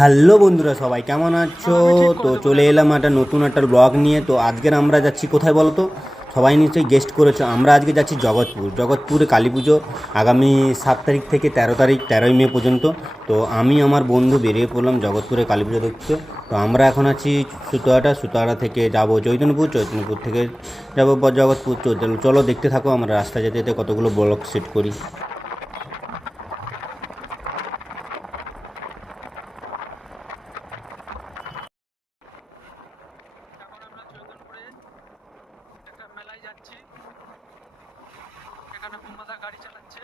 Hello বন্ধুরা, সবাই কেমন আছো? তো চলে এলাম একটা নতুন একটা ব্লগ নিয়ে। তো আজকের আমরা যাচ্ছি কোথায় বলো তো? সবাই নিশ্চয়ই গেস্ট করেছো, আমরা আজকে যাচ্ছি জগৎপুরে কালী পুজো আগামী 7 তারিখ থেকে 13 তারিখ, 13ই মে পর্যন্ত। তো আমি আমার বন্ধু বেরিয়ে পড়লাম জগৎপুরে কালী পুজো দেখতে। তো আমরা এখন আছি সুতোয়াটা থেকে যাবো চৈতন্যপুর থেকে যাবো জগৎপুর। চলো দেখতে থাকো, আমরা রাস্তা যেতে যেতে কতগুলো ব্লগ সেট করি। এখন আমরা চৈতন্যপুরে একটা মেলায় যাচ্ছি। এখানে কুম্বাদা গাড়ি চালাচ্ছে।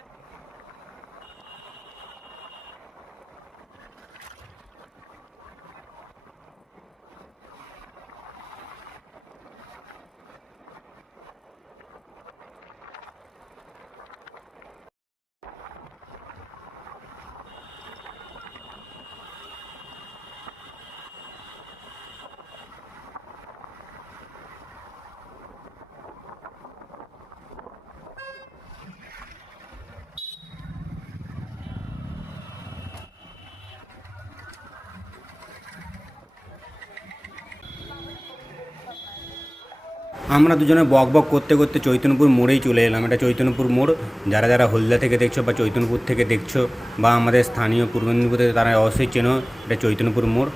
আমরা দুজনে বক বক করতে করতে চৈতন্যপুর মোড়েই চলে এলাম। এটা চৈতন্যপুর মোড়। যারা যারা হলদিয়া থেকে দেখছো বা চৈতন্যপুর থেকে দেখছো বা আমাদের স্থানীয় পূর্ব মেদিনীপুর থেকে, তারা অবশ্যই চেনো এটা চৈতন্যপুর মোড়।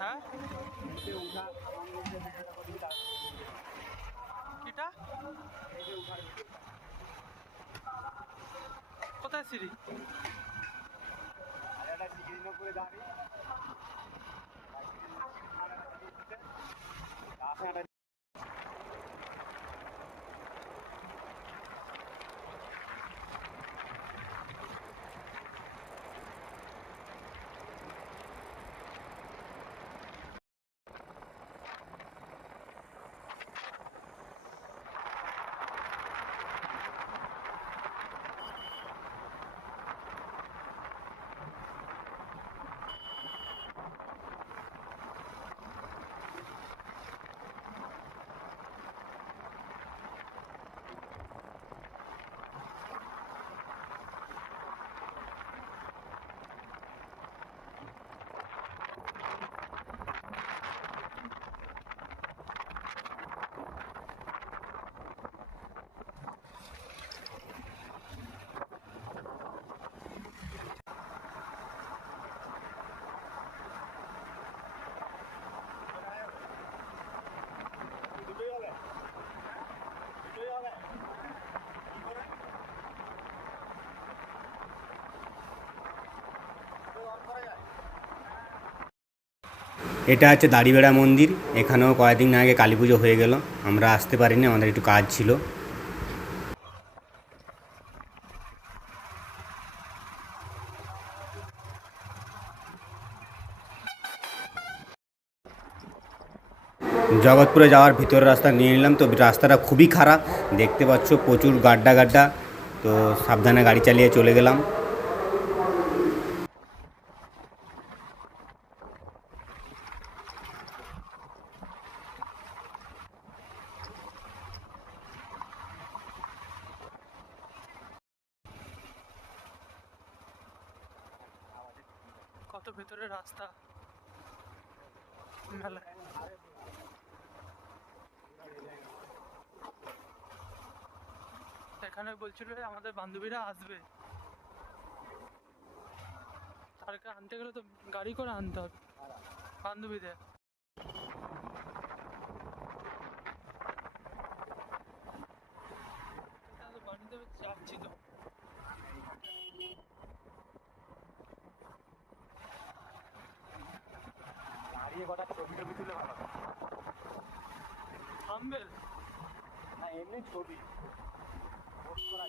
হ্যাঁ, কিটা কোথায় সিঁড়ি? এটা হচ্ছে দাড়িবেড়া মন্দির। এখানেও কয়েকদিন আগে কালী পুজো হয়ে গেল, আমরা আসতে পারিনি, আমাদের একটু কাজ ছিল। জগৎপুরে যাওয়ার ভিতরের রাস্তা নিয়ে নিলাম। তো রাস্তাটা খুবই খারাপ, দেখতে পাচ্ছ প্রচুর গাড্ডা। তো সাবধানে গাড়ি চালিয়ে চলে গেলাম। কত ভেতরে রাস্তা মেলায়। এখানে বলছিল আমাদের বান্ধবীরা আসবে, তাদেরকে আনতে গেলে তো গাড়ি করে আনতে হবে বান্ধবীদের। বাড়িতে যাচ্ছি তো। দাঁড়িয়ে কটা ছবি টবি তুলে ভালো থামবে না, এমনি ছবি পোস্ট করা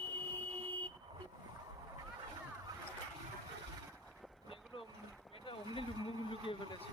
এগুলো। এটা অমনি মুখ লুকিয়ে ফেলেছে।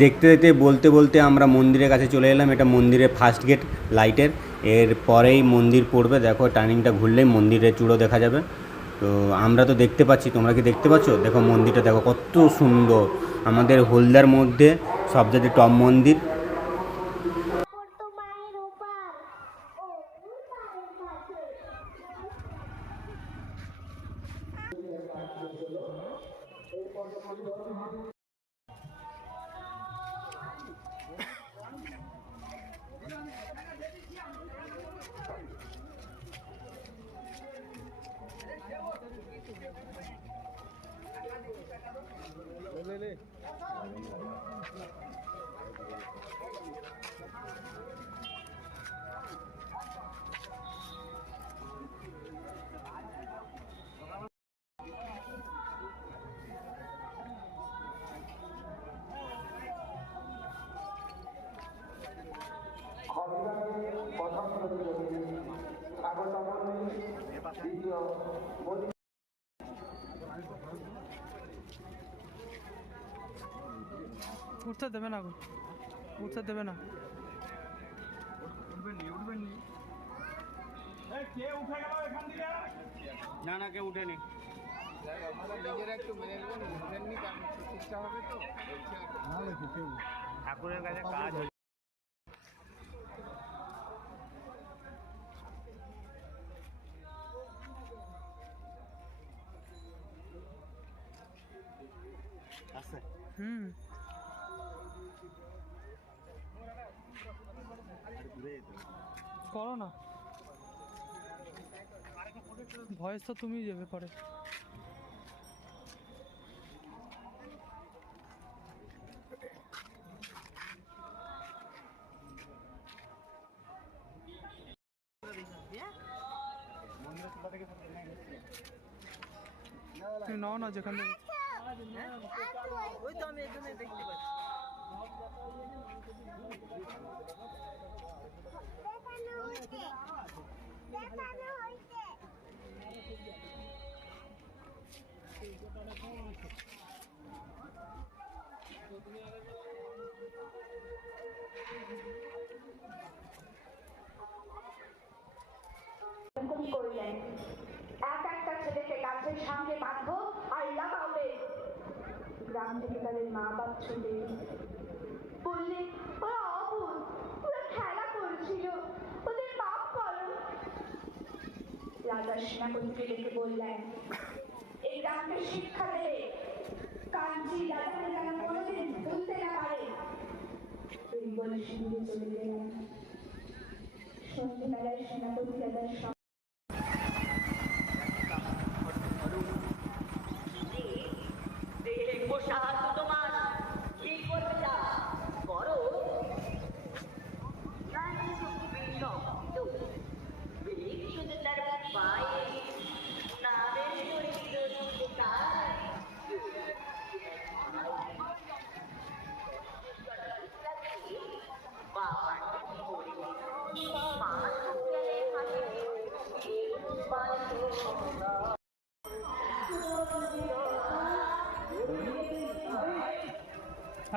দেখতে দেখতে বলতে বলতে আমরা মন্দিরের কাছে চলে এলাম। এটা মন্দিরের ফার্স্ট গেট লাইটের, এর পরেই মন্দির পড়বে। দেখো টার্নিংটা ঘুরলেই মন্দিরের চূড়ো দেখা যাবে। তো আমরা তো দেখতে পাচ্ছি, তোমরা কি দেখতে পাচ্ছ? দেখো মন্দিরটা দেখো কত সুন্দর, আমাদের হলদার মধ্যে সবচেয়ে টপ মন্দির। উঠতে দেবে না গো, উঠতে দেবে না। না না, কেউ উঠেনি। ঠাকুরের কাছে কাজ হয়েছে। হুম, করো না, ভয়েস তো তুমি দেবে পরে। তুমি নাও না যেখান থেকে। ওই তো আমি এখানে দেখতে পাচ্ছি। করলেন এক একটা ছেলেকে গাছের সঙ্গে বাঁধো আর লাগাবে। গ্রাম থেকে তাদের মা বাপ ছুটে বললেন ওরা অবুঝ, ওরা খেলা করছিল, ওদের মাফ করো। রাজা সেনাপতিকে ডেকে বললেন এই গ্রামকে শিক্ষা দেবে, কাঞ্চি রাজাকে যেন কোনোদিন ভুলতে না পারে। এই বলে সঙ্গে চলে গেলেন। সন্ধ্যেবেলায় সেনাপতি রাজার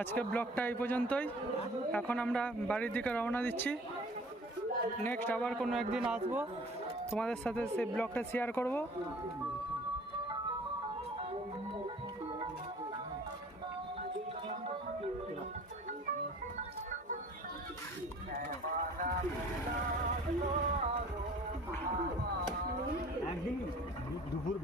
আজকের ব্লগটা এই পর্যন্তই। এখন আমরা বাড়ির দিকে রওনা দিচ্ছি। নেক্সট আবার কোনো একদিন আসবো, তোমাদের সাথে সেই ব্লগটা শেয়ার করব। একদিন দুপুর